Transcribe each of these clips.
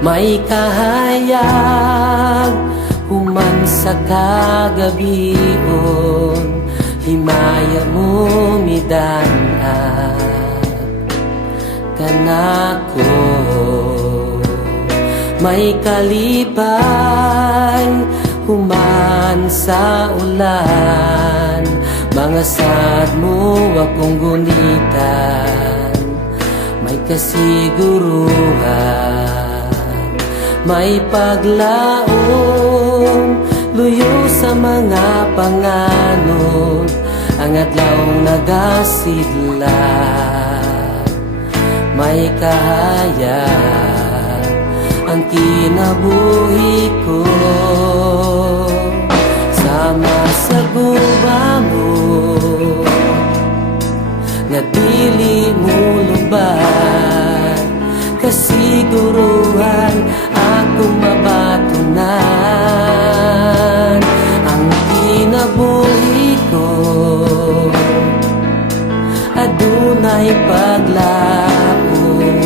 May kahayag human sa kagabion, himaya mo midanag kanako. May kalipay human sa ulan, mga sad mo akong gunitan. May kasiguruhan, may paglaom, luyo sa mga panganod, ang adlawng nagasidla. May kahayag ang kinabuhi ko, sama sa guba mo nga dili mo lubad, kasiguruhan akong mabatunan. Ang kinabuhi ko adunay paglaom,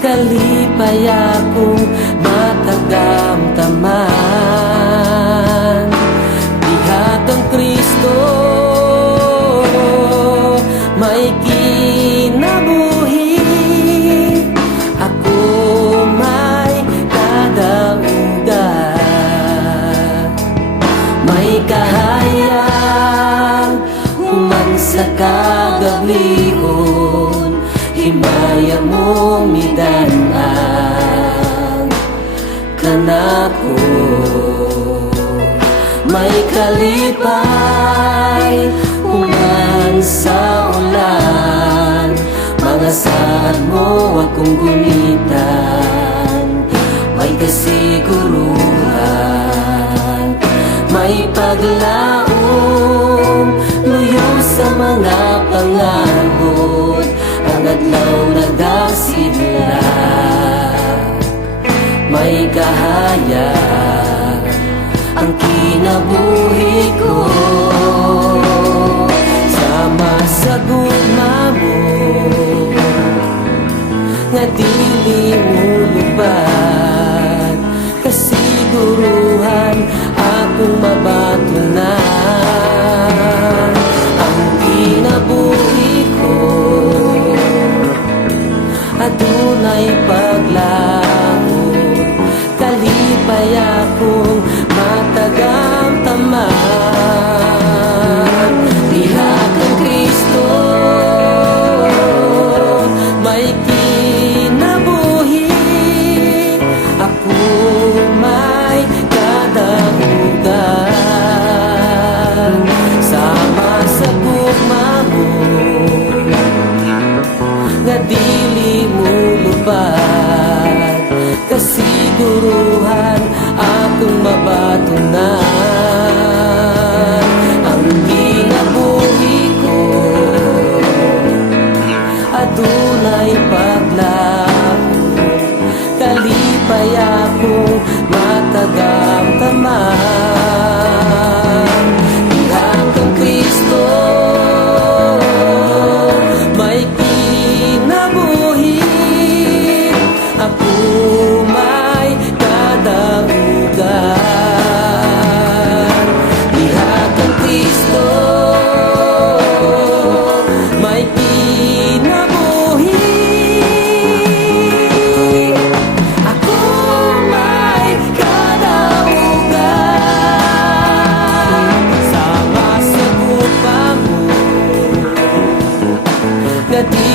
kalipay akong matagamtaman. Diha kang Kristo may kinabuhi, ako may kadaugan. May kahayag human sa kagabion, himaya mo midanag kanako. May kalipay human sa ulan, mga saan mo akong gunitan. May kasiguruhan, may paglaom, luyo sa mga panganod, ang adlaw nagasidla. May kahayag ang kinabuhi ko, sama sa gugma mo nga dili mo lubad, kasiguruhan akong mabatunan. Ang kinabuhi ko adunay paglaom, kalipay akong matagamtaman. Diha kang Kristo may kinabuhi, ako may kadaugan. Sama sa gugma mo nga dili mo lubad, kasiguruhan akong mabatunan. Ang kinabuhi ko adunay paglaom, kalipay akong matagamtaman. Diha kang Kristo may kinabuhi, ako may kadaugan. Diha kang Kristo may kinabuhi, ako may kadaugan. Sama sa gupa mo nga di